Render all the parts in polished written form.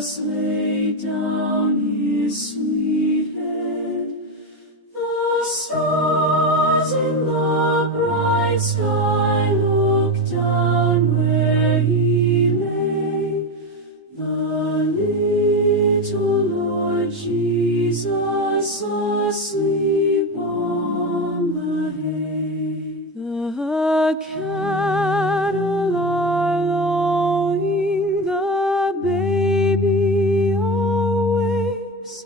Jesus laid down his sweet head. The stars in the bright sky looked down where he lay. The little Lord Jesus asleep on the hay. The cattle are lowing, the baby awakes,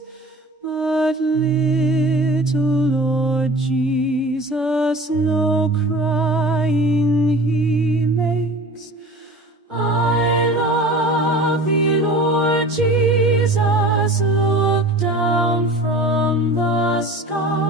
but little Lord Jesus no crying he makes. I love thee, Lord Jesus, look down from the sky.